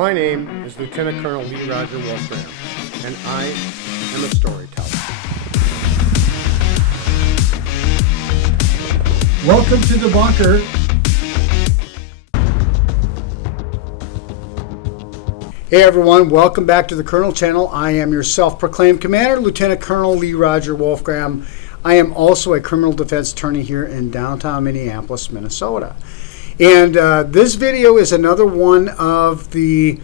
My name is Lieutenant Colonel Lee Roger Wolfgram, and I am a storyteller. Welcome to the bunker. Hey everyone, welcome back to the Colonel Channel. I am your self-proclaimed commander, Lieutenant Colonel Lee Roger Wolfgram. I am also a criminal defense attorney here in downtown Minneapolis, Minnesota. And this video is another one of the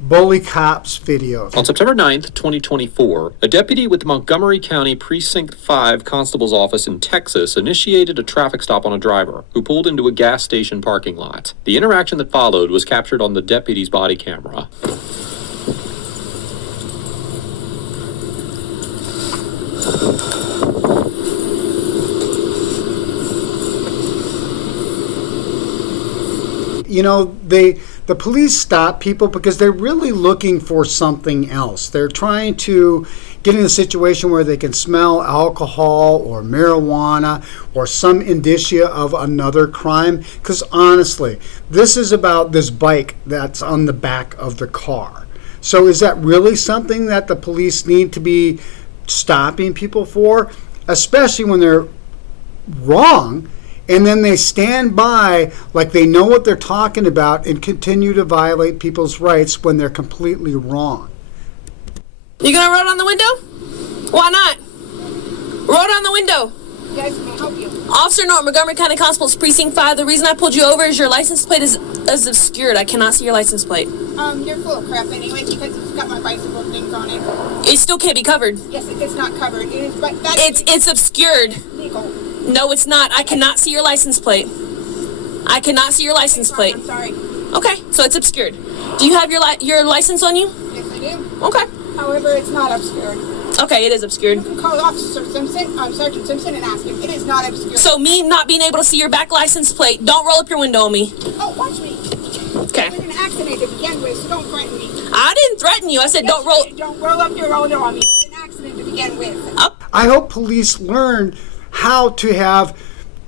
Bully Cops videos. On September 9th, 2024, a deputy with the Montgomery County Precinct 5 Constable's Office in Texas initiated a traffic stop on a driver who pulled into a gas station parking lot. The interaction that followed was captured on the deputy's body camera. You know, the police stop people because they're really looking for something else. They're trying to get in a situation where they can smell alcohol or marijuana or some indicia of another crime. Because honestly, this is about this bike that's on the back of the car. So is that really something that the police need to be stopping people for? Especially when they're wrong. And then they stand by like they know what they're talking about and continue to violate people's rights when they're completely wrong. You gonna roll down the window? Why not? Roll down the window. Guys, can I help you? Officer Norton, Montgomery County Constable's Precinct 5. The reason I pulled you over is your license plate is obscured. I cannot see your license plate. You're full of crap anyway because it's got my bicycle things on it. It still can't be covered. Yes, it's not covered. It is, but that It's obscured. legal. No, it's not. I cannot see your license plate. I cannot see your license plate. I'm sorry. Okay, so it's obscured. Do you have your license on you? Yes, I do. Okay. However, it's not obscured. Okay, it is obscured. You can call Officer Simpson, Sergeant Simpson, and ask him. It is not obscured. So me not being able to see your back license plate, don't roll up your window on me. Oh, watch me. Okay. It was an accident to begin with, so don't threaten me. I didn't threaten you. I said don't roll. Don't roll up your window on me. It was an accident to begin with. Up. I hope police learn how to have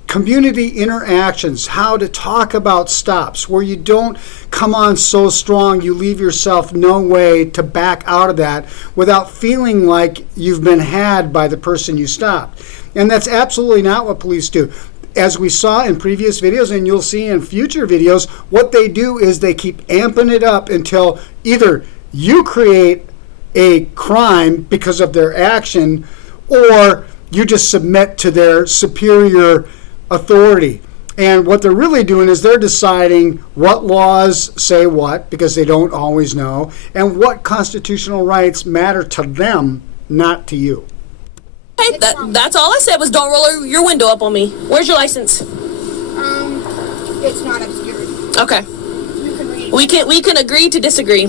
community interactions, how to talk about stops, where you don't come on so strong you leave yourself no way to back out of that without feeling like you've been had by the person you stopped. And that's absolutely not what police do. As we saw in previous videos, and you'll see in future videos, what they do is they keep amping it up until either you create a crime because of their action, or you just submit to their superior authority. And what they're really doing is they're deciding what laws say what, because they don't always know, and what constitutional rights matter to them, not to you. Hey, that's all I said was don't roll your window up on me. Where's your license? It's not obscured. Okay. You can read it. We can agree to disagree.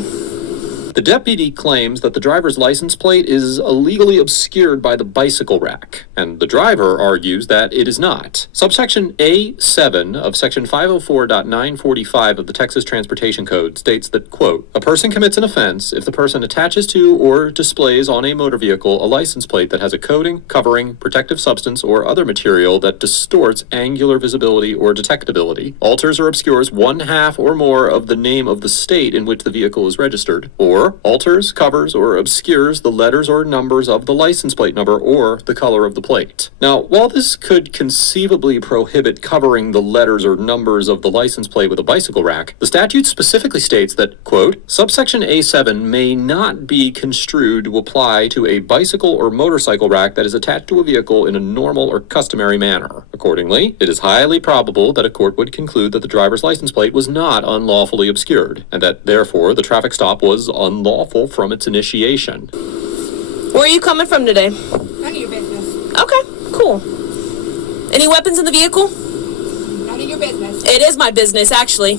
The deputy claims that the driver's license plate is illegally obscured by the bicycle rack, and the driver argues that it is not. Subsection A7 of Section 504.945 of the Texas Transportation Code states that, quote, a person commits an offense if the person attaches to or displays on a motor vehicle a license plate that has a coating, covering, protective substance, or other material that distorts angular visibility or detectability, alters or obscures one half or more of the name of the state in which the vehicle is registered, or alters, covers, or obscures the letters or numbers of the license plate number or the color of the plate. Now, while this could conceivably prohibit covering the letters or numbers of the license plate with a bicycle rack, the statute specifically states that, quote, subsection A7 may not be construed to apply to a bicycle or motorcycle rack that is attached to a vehicle in a normal or customary manner. Accordingly, it is highly probable that a court would conclude that the driver's license plate was not unlawfully obscured, and that, therefore, the traffic stop was unlawful from its initiation. Where are you coming from today? None of your business. Okay, cool. Any weapons in the vehicle? None of your business. It is my business, actually.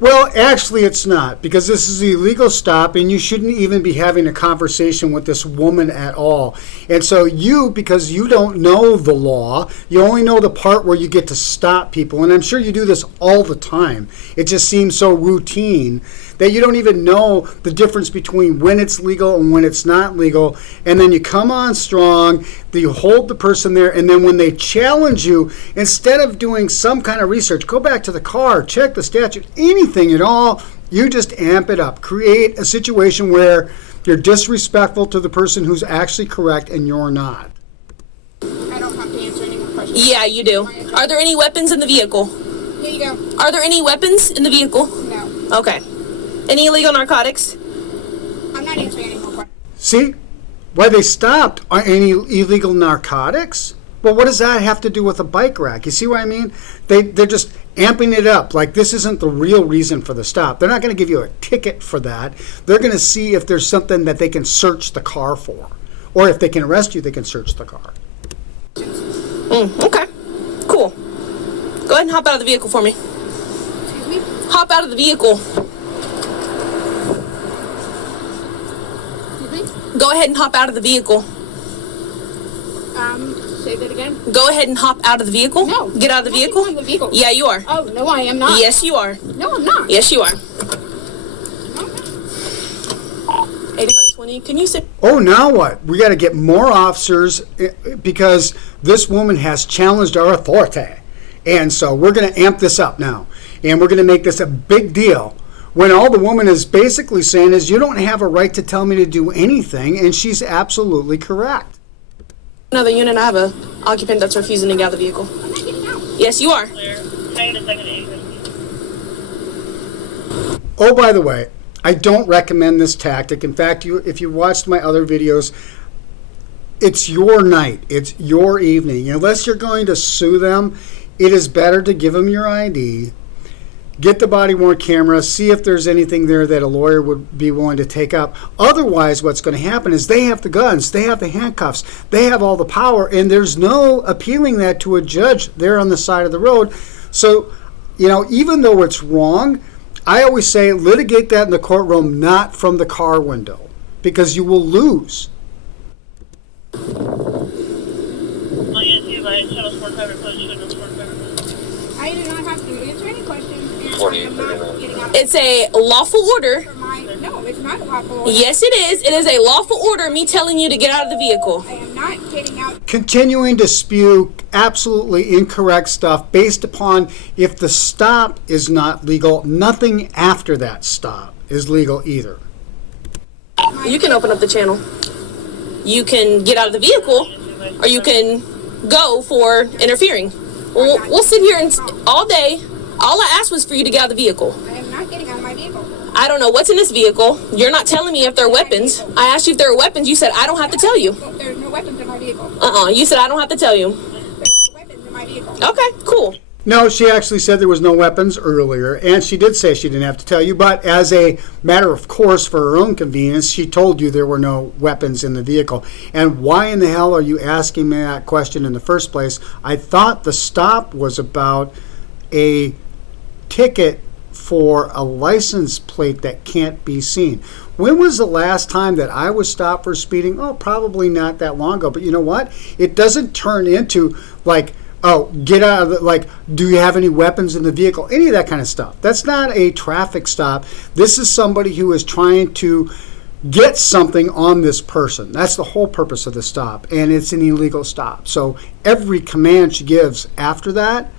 Well, actually it's not, because this is an illegal stop and you shouldn't even be having a conversation with this woman at all. And so you, because you don't know the law, you only know the part where you get to stop people. And I'm sure you do this all the time. It just seems so routine that you don't even know the difference between when it's legal and when it's not legal. And then you come on strong, you hold the person there, and then when they challenge you, instead of doing some kind of research, go back to the car, check the statute, anything at all, You just amp it up. Create a situation where you're disrespectful to the person who's actually correct and you're not. I don't have to answer any more questions. Yeah, you do. Are there any weapons in the vehicle? Here you go. Are there any weapons in the vehicle? No. Okay. Any illegal narcotics? I'm not answering any more questions. See? Why they stopped are any illegal narcotics? Well, what does that have to do with a bike rack? You see what I mean? They're just amping it up like this isn't the real reason for the stop. They're not going to give you a ticket for that. They're going to see if there's something that they can search the car for. Or if they can arrest you, they can search the car. Okay. Cool. Go ahead and hop out of the vehicle for me. Excuse me? Hop out of the vehicle. Excuse me? Go ahead and hop out of the vehicle. Say that again? Go ahead and hop out of the vehicle. No. Get out of the I'm not vehicle. getting out of the vehicle. Yeah, you are. Oh, no, I am not. Yes, you are. No, I'm not. Yes, you are. No, I'm not. 8520. Can you sit? Oh, now what? We got to get more officers because this woman has challenged our authority. And so we're going to amp this up now. And we're going to make this a big deal. When all the woman is basically saying is, you don't have a right to tell me to do anything. And she's absolutely correct. Another unit. I have a occupant that's refusing to get out of the vehicle. I'm not getting out. Yes, you are. Oh, by the way, I don't recommend this tactic. In fact, if you watched my other videos, it's your night. It's your evening. Unless you're going to sue them, it is better to give them your ID, get the body-worn camera, see if there's anything there that a lawyer would be willing to take up. Otherwise, what's going to happen is they have the guns, they have the handcuffs, they have all the power, and there's no appealing that to a judge there on the side of the road. So, even though it's wrong, I always say litigate that in the courtroom, not from the car window, because you will lose. I do not have to answer any questions, and I am not getting out. It's a lawful order. No, it's not a lawful order. Yes, it is. It is a lawful order, me telling you to get out of the vehicle. I am not getting out. Continuing to spew absolutely incorrect stuff based upon if the stop is not legal, nothing after that stop is legal either. You can open up the channel. You can get out of the vehicle, or you can go for interfering. We'll sit here and all day. All I asked was for you to get out of the vehicle. I am not getting out of my vehicle. I don't know what's in this vehicle. You're not telling me if there are weapons. I asked you if there are weapons. You said I don't have to tell you. There's no weapons in my vehicle. You said I don't have to tell you. There's no weapons in my vehicle. Okay, cool. No, she actually said there was no weapons earlier, and she did say she didn't have to tell you, but as a matter of course for her own convenience, she told you there were no weapons in the vehicle. And why in the hell are you asking me that question in the first place? I thought the stop was about a ticket for a license plate that can't be seen. When was the last time that I was stopped for speeding? Oh, probably not that long ago. But you know what? It doesn't turn into like, oh, get out of the, like, do you have any weapons in the vehicle? Any of that kind of stuff. That's not a traffic stop. This is somebody who is trying to get something on this person. That's the whole purpose of the stop, and it's an illegal stop. So every command she gives after that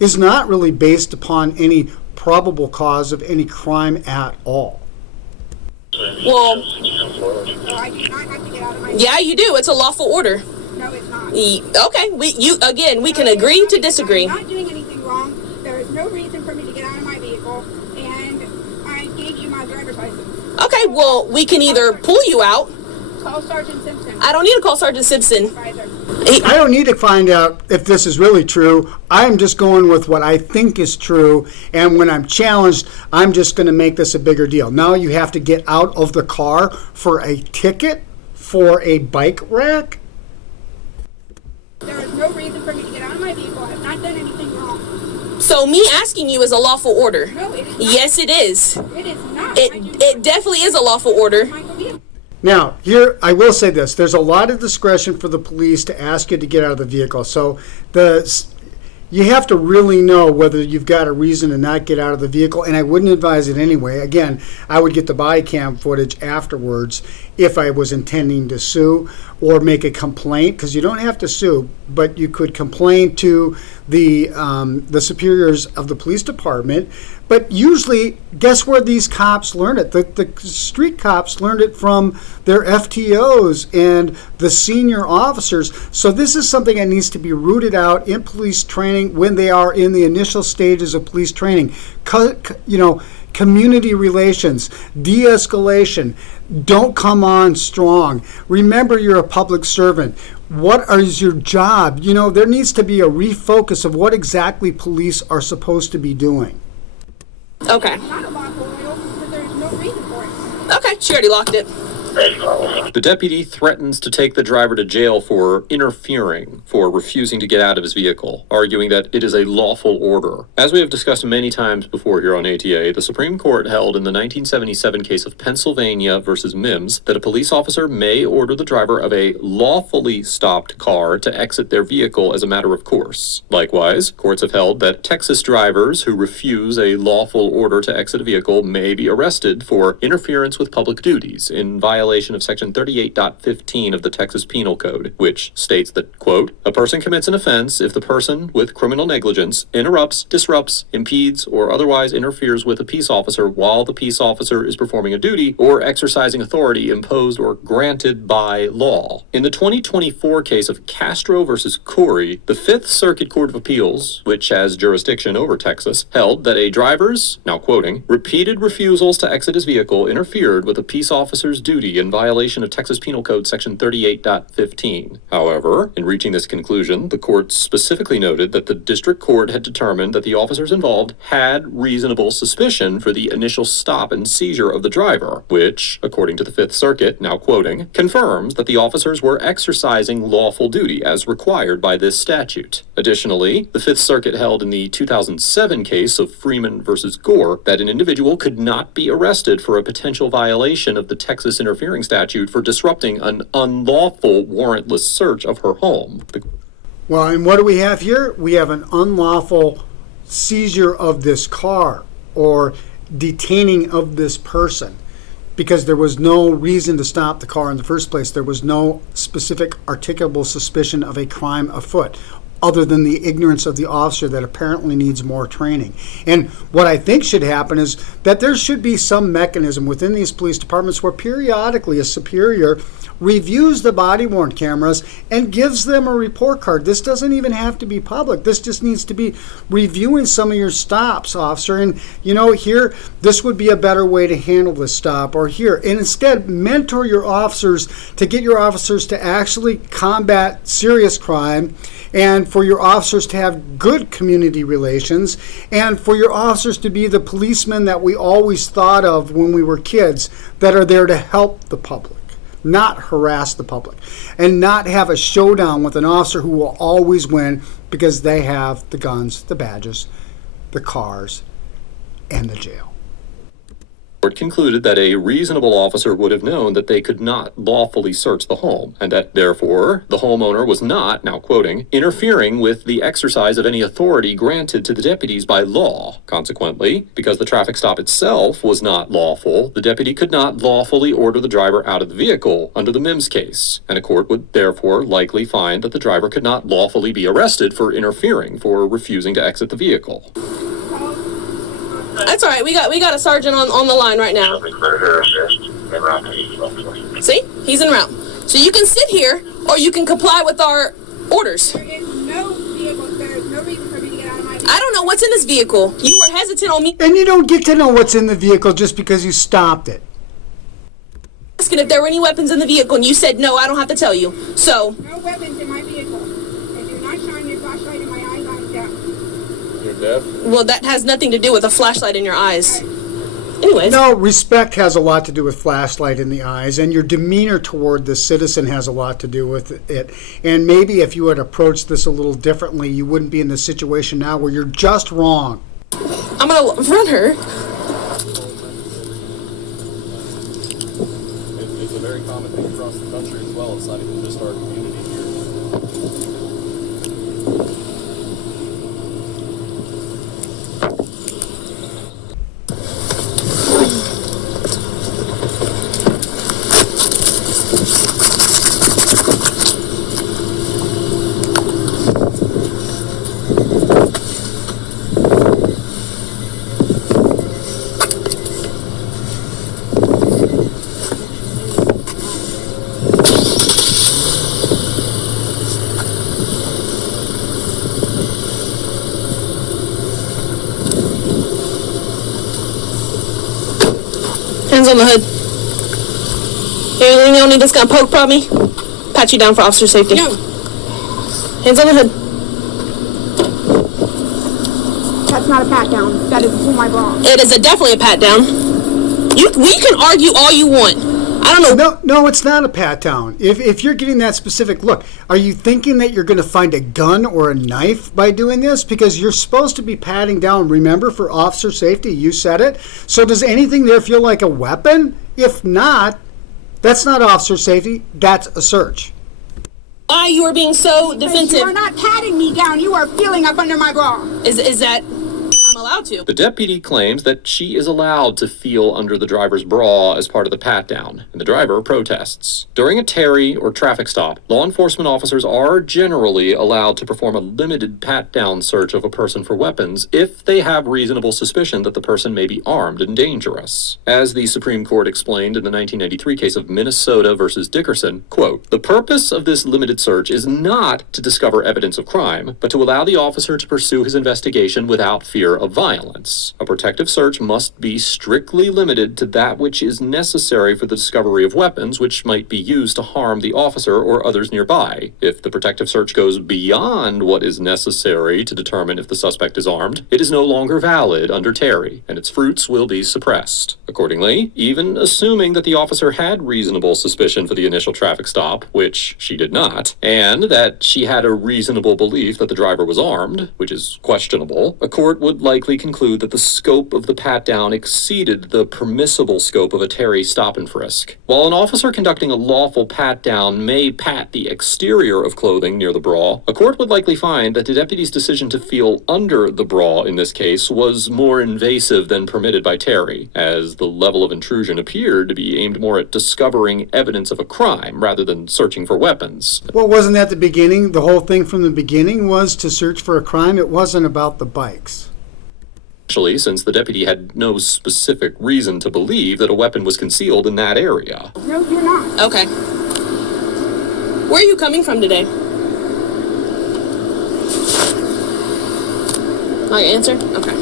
is not really based upon any probable cause of any crime at all. Well, So I do not have to get out of my vehicle. yeah, you do. It's a lawful order. No, it's not. Okay, we can agree to disagree. I'm not doing anything wrong. There is no reason for me to get out of my vehicle, and I gave you my driver's license. Okay, well, we can either pull you out. Call Sergeant Simpson. I don't need to call Sergeant Simpson. Advisor. I don't need to find out if this is really true. I'm just going with what I think is true. And when I'm challenged, I'm just going to make this a bigger deal. Now you have to get out of the car for a ticket for a bike rack? There is no reason for me to get out of my vehicle. I have not done anything wrong. So me asking you is a lawful order. No, it is not. Yes, it is. It is not. I do not It definitely is a lawful order. my vehicle. Now, here, I will say this. There's a lot of discretion for the police to ask you to get out of the vehicle. So you have to really know whether you've got a reason to not get out of the vehicle, and I wouldn't advise it anyway. Again, I would get the body cam footage afterwards if I was intending to sue or make a complaint, because you don't have to sue, but you could complain to the superiors of the police department But usually, guess where these cops learn it? The street cops learned it from their FTOs and the senior officers. So this is something that needs to be rooted out in police training when they are in the initial stages of police training. Community relations, de-escalation, don't come on strong. Remember, you're a public servant. What is your job? There needs to be a refocus of what exactly police are supposed to be doing. Okay. Not a lock oil, because there's no reason for it. Okay, she already locked it. The deputy threatens to take the driver to jail for interfering, for refusing to get out of his vehicle, arguing that it is a lawful order. As we have discussed many times before here on ATA, the Supreme Court held in the 1977 case of Pennsylvania versus Mims that a police officer may order the driver of a lawfully stopped car to exit their vehicle as a matter of course. Likewise, courts have held that Texas drivers who refuse a lawful order to exit a vehicle may be arrested for interference with public duties in violation of Section 38.15 of the Texas Penal Code, which states that, quote, a person commits an offense if the person, with criminal negligence, interrupts, disrupts, impedes, or otherwise interferes with a peace officer while the peace officer is performing a duty or exercising authority imposed or granted by law. In the 2024 case of Castro versus Corey, the Fifth Circuit Court of Appeals, which has jurisdiction over Texas, held that a driver's, now quoting, repeated refusals to exit his vehicle interfered with a peace officer's duty in violation of Texas Penal Code Section 38.15. However, in reaching this conclusion, the court specifically noted that the district court had determined that the officers involved had reasonable suspicion for the initial stop and seizure of the driver, which, according to the Fifth Circuit, now quoting, confirms that the officers were exercising lawful duty as required by this statute. Additionally, the Fifth Circuit held in the 2007 case of Freeman versus Gore that an individual could not be arrested for a potential violation of the Texas interfering statute for disrupting an unlawful warrantless search of her home. Well, and what do we have here? We have an unlawful seizure of this car or detaining of this person because there was no reason to stop the car in the first place. There was no specific articulable suspicion of a crime afoot, other than the ignorance of the officer that apparently needs more training. And what I think should happen is that there should be some mechanism within these police departments where periodically a superior reviews the body-worn cameras and gives them a report card. This doesn't even have to be public. This just needs to be reviewing some of your stops, officer. And, here, this would be a better way to handle this stop, or here. And instead, mentor your officers to get your officers to actually combat serious crime, and for your officers to have good community relations, and for your officers to be the policemen that we always thought of when we were kids, that are there to help the public, not harass the public, and not have a showdown with an officer who will always win because they have the guns, the badges, the cars, and the jail. The court concluded that a reasonable officer would have known that they could not lawfully search the home, and that, therefore, the homeowner was not, now quoting, interfering with the exercise of any authority granted to the deputies by law. Consequently, because the traffic stop itself was not lawful, the deputy could not lawfully order the driver out of the vehicle under the Mims case, and a court would therefore likely find that the driver could not lawfully be arrested for interfering, for refusing to exit the vehicle. That's all right. We got a sergeant on the line right now. See? He's en route. So you can sit here, or you can comply with our orders. There is no vehicle. There is no reason for me to get out of my vehicle. I don't know what's in this vehicle. You were hesitant on me And you don't get to know what's in the vehicle just because you stopped it. asking if there were any weapons in the vehicle, and you said no, I don't have to tell you. So, No weapons in my vehicle. And do not shine your flashlight in my eyes. I'm deaf. You're deaf? well, that has nothing to do with a flashlight in your eyes. Anyways. No, respect has a lot to do with flashlight in the eyes, and your demeanor toward the citizen has a lot to do with it. And maybe if you had approached this a little differently, you wouldn't be in the situation now where you're just wrong. I'm gonna run her. It's a very common thing across the country as well. It's not even just our community here. Hands on the hood. You don't need this gun poke prod me? Pat you down for officer safety. No. Hands on the hood. That's not a pat down. That is a pull my bra. It is definitely a pat down. We can argue all you want. I don't know. No, it's not a pat down. If you're getting that specific look, are you thinking that you're going to find a gun or a knife by doing this? Because you're supposed to be patting down, remember, for officer safety. You said it. So does anything there feel like a weapon? If not, that's not officer safety. That's a search. Why you are being so Because defensive? you are not patting me down. You are feeling up under my bra. Is that I'm allowed to? The deputy claims that she is allowed to feel under the driver's bra as part of the pat-down, and the driver protests. During a Terry or traffic stop, law enforcement officers are generally allowed to perform a limited pat-down search of a person for weapons if they have reasonable suspicion that the person may be armed and dangerous. As the Supreme Court explained in the 1993 case of Minnesota versus Dickerson, quote, "The purpose of this limited search is not to discover evidence of crime, but to allow the officer to pursue his investigation without fear of violence. A protective search must be strictly limited to that which is necessary for the discovery of weapons which might be used to harm the officer or others nearby. If the protective search goes beyond what is necessary to determine if the suspect is armed, it is no longer valid under Terry, and its fruits will be suppressed. Accordingly, even assuming that the officer had reasonable suspicion for the initial traffic stop, which she did not, and that she had a reasonable belief that the driver was armed, which is questionable, a court would likely conclude that the scope of the pat-down exceeded the permissible scope of a Terry stop and frisk. While an officer conducting a lawful pat-down may pat the exterior of clothing near the bra, a court would likely find that the deputy's decision to feel under the bra in this case was more invasive than permitted by Terry, as the level of intrusion appeared to be aimed more at discovering evidence of a crime rather than searching for weapons. Well, wasn't that the beginning? The whole thing from the beginning was to search for a crime. It wasn't about the bikes. Especially since the deputy had no specific reason to believe that a weapon was concealed in that area. No, you're not. Okay. Where are you coming from today? Not your answer? Okay.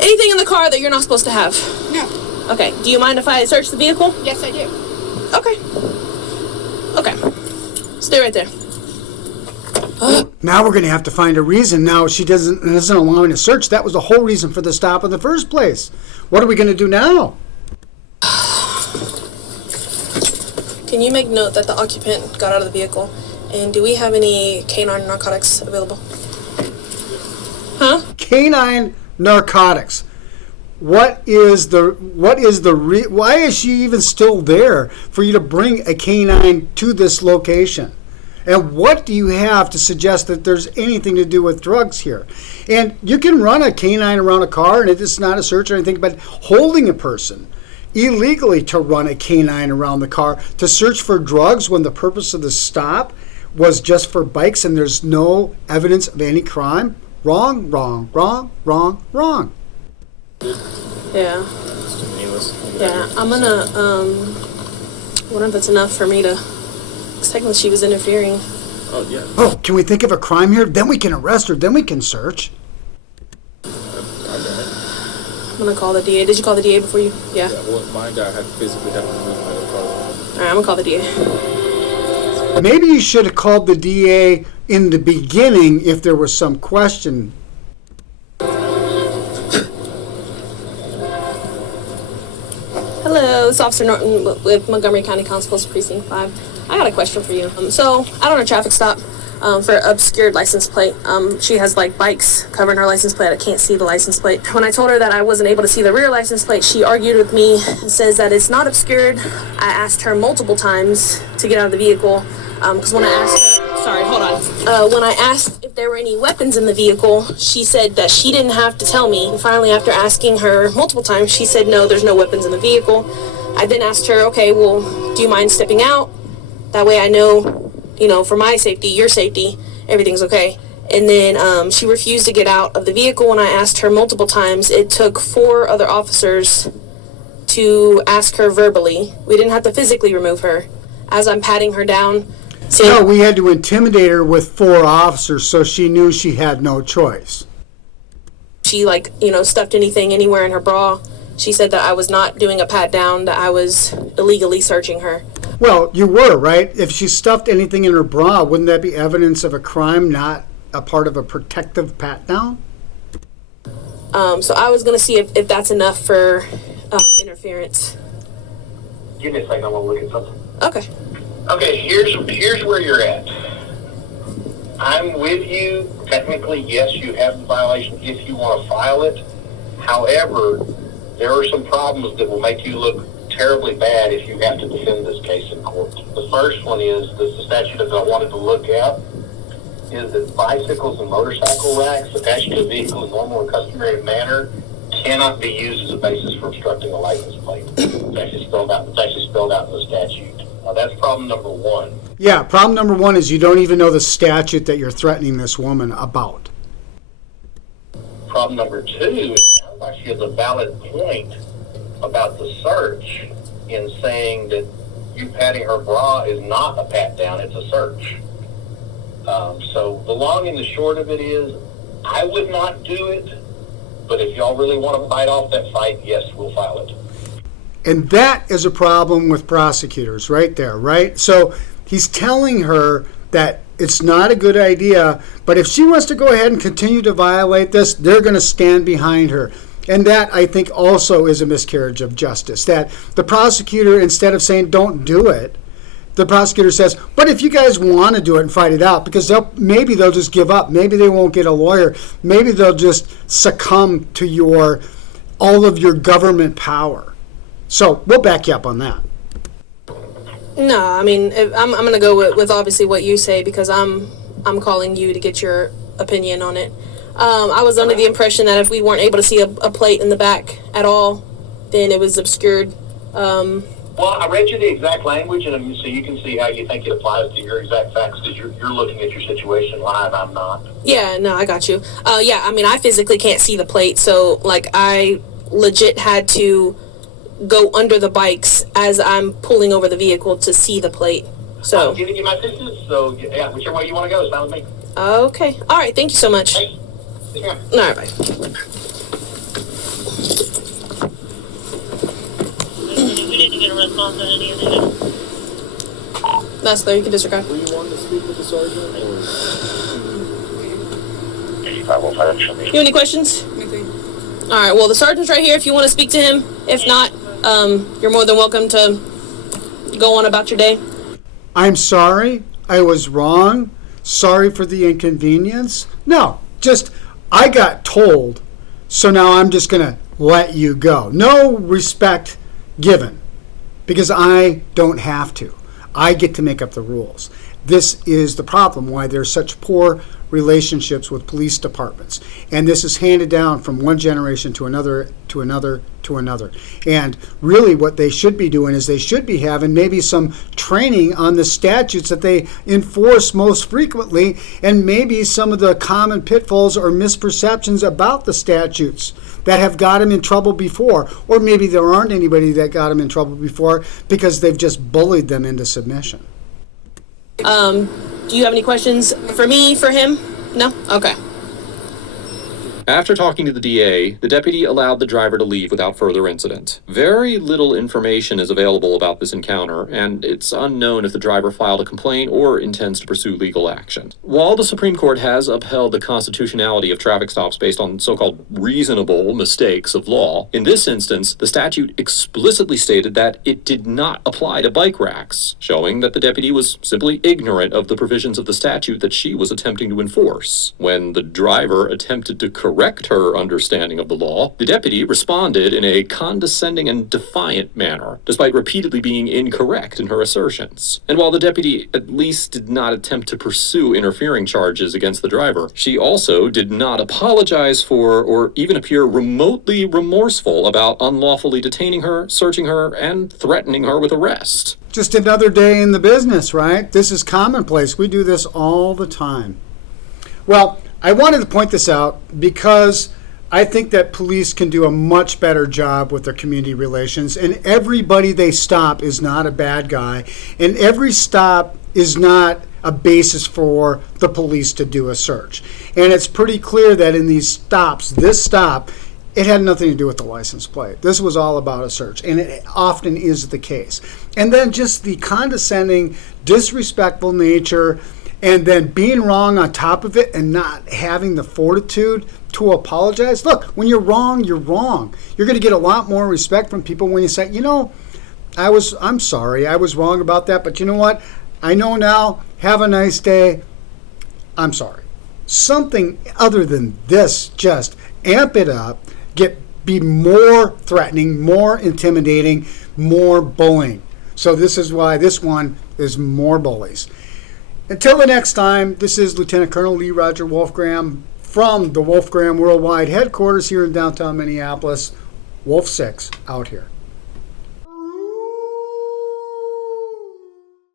Anything in the car that you're not supposed to have? No. Okay. Do you mind if I search the vehicle? Yes, I do. Okay. Okay. Stay right there. Now we're going to have to find a reason. Now she isn't allowing a search. That was the whole reason for the stop in the first place. What are we going to do now? Can you make note that the occupant got out of the vehicle? And do we have any canine narcotics available? Huh? Canine narcotics. Why is she even still there for you to bring a canine to this location? And what do you have to suggest that there's anything to do with drugs here? And you can run a canine around a car and it's not a search or anything, but holding a person illegally to run a canine around the car to search for drugs when the purpose of the stop was just for bikes and there's no evidence of any crime? Wrong, wrong, wrong, wrong, wrong. Yeah. Yeah, I'm gonna, wonder if it's enough for me to, because technically she was interfering. Oh, yeah. Oh, can we think of a crime here? Then we can arrest her, then we can search. I'm gonna call the DA. Did you call the DA before you? Yeah. Yeah, well, my guy had physically had to remove my car. Alright, I'm gonna call the DA. Maybe you should have called the DA in the beginning if there was some question. Hello, this is Officer Norton with Montgomery County Constable's Precinct 5. I got a question for you. So, out on a traffic stop for obscured license plate. She has like bikes covering her license plate. I can't see the license plate. When I told her that I wasn't able to see the rear license plate, she argued with me and says that it's not obscured. I asked her multiple times to get out of the vehicle because when I asked her, sorry, hold on. When I asked if there were any weapons in the vehicle, she said that she didn't have to tell me. And finally, after asking her multiple times, she said, no, there's no weapons in the vehicle. I then asked her, okay, well, do you mind stepping out? That way I know, for my safety, your safety, everything's okay. And then she refused to get out of the vehicle when I asked her multiple times. It took 4 other officers to ask her verbally. We didn't have to physically remove her. As I'm patting her down, No, we had to intimidate her with 4 officers so she knew she had no choice. she stuffed anything anywhere in her bra. She said that I was not doing a pat down, that I was illegally searching her. Well, you were, right? If she stuffed anything in her bra, wouldn't that be evidence of a crime, not a part of a protective pat down? So I was going to see if that's enough for interference. Give me a second, I'm gonna look at something. Okay. Okay, here's where you're at. I'm with you. Technically, yes, you have the violation if you want to file it. However, there are some problems that will make you look terribly bad if you have to defend this case in court. The first one is the statute that I wanted to look at is that bicycles and motorcycle racks attached to a vehicle in normal and customary manner cannot be used as a basis for obstructing a license plate. It's actually spelled out in the statute. That's problem number one. Yeah, problem number one is you don't even know the statute that you're threatening this woman about. Problem number two, it sounds like she has a valid point about the search in saying that you patting her bra is not a pat down, it's a search. So the long and the short of it is, I would not do it, but if y'all really want to bite off that fight, yes, we'll file it. And that is a problem with prosecutors right there, right? So he's telling her that it's not a good idea, but if she wants to go ahead and continue to violate this, they're going to stand behind her. And that, I think, also is a miscarriage of justice, that the prosecutor, instead of saying don't do it, the prosecutor says, but if you guys want to do it and fight it out, because maybe they'll just give up. Maybe they won't get a lawyer. Maybe they'll just succumb to all of your government power. So we'll back you up on that. No, I mean, I'm going to go with obviously what you say, because I'm calling you to get your opinion on it. I was under the impression that if we weren't able to see a plate in the back at all, then it was obscured. Well, I read you the exact language, and so you can see how you think it applies to your exact facts, because you're looking at your situation live. I'm not. Yeah, no, I got you. Yeah, I mean, I physically can't see the plate, so, like, I legit had to go under the bikes as I'm pulling over the vehicle to see the plate. So I'm giving you my assistance, so yeah, whichever way you want to go is fine with me. Okay. All right, thank you so much. Hey, yeah. All right, bye. We didn't get a response on any of that. That's there. You can disregard. Were you wanting to speak with the sergeant, or? You have any questions? All right. Well, the sergeant's right here if you want to speak to him. If not, you're more than welcome to go on about your day. I'm sorry. I was wrong. Sorry for the inconvenience. No, just I got told, so now I'm just going to let you go. No respect given, because I don't have to. I get to make up the rules. This is the problem, why there's such poor relationships with police departments. And this is handed down from one generation to another, to another, to another. And really what they should be doing is they should be having maybe some training on the statutes that they enforce most frequently, and maybe some of the common pitfalls or misperceptions about the statutes that have got them in trouble before. Or maybe there aren't anybody that got them in trouble before because they've just bullied them into submission. Do you have any questions for me, for him? No? Okay. After talking to the DA, the deputy allowed the driver to leave without further incident. Very little information is available about this encounter, and it's unknown if the driver filed a complaint or intends to pursue legal action. While the Supreme Court has upheld the constitutionality of traffic stops based on so-called reasonable mistakes of law, in this instance, the statute explicitly stated that it did not apply to bike racks, showing that the deputy was simply ignorant of the provisions of the statute that she was attempting to enforce. When the driver attempted to correct her understanding of the law, the deputy responded in a condescending and defiant manner, despite repeatedly being incorrect in her assertions. And while the deputy at least did not attempt to pursue interfering charges against the driver, she also did not apologize for or even appear remotely remorseful about unlawfully detaining her, searching her, and threatening her with arrest. Just another day in the business, right? This is commonplace. We do this all the time. Well, I wanted to point this out because I think that police can do a much better job with their community relations, and everybody they stop is not a bad guy, and every stop is not a basis for the police to do a search. And it's pretty clear that in these stops, this stop It had nothing to do with the license plate. This was all about a search, and it often is the case. And then just the condescending, disrespectful nature, and then being wrong on top of it and not having the fortitude to apologize. Look, when you're wrong, you're wrong. You're going to get a lot more respect from people when you say, I'm sorry, I was wrong about that, but you know what? I know now. Have a nice day. I'm sorry. Something other than this, just amp it up, be more threatening, more intimidating, more bullying. So this is why this one is more bullies. Until the next time, this is Lieutenant Colonel Lee Roger Wolfgram from the Wolfgram Worldwide Headquarters here in downtown Minneapolis. Wolf 6 out here.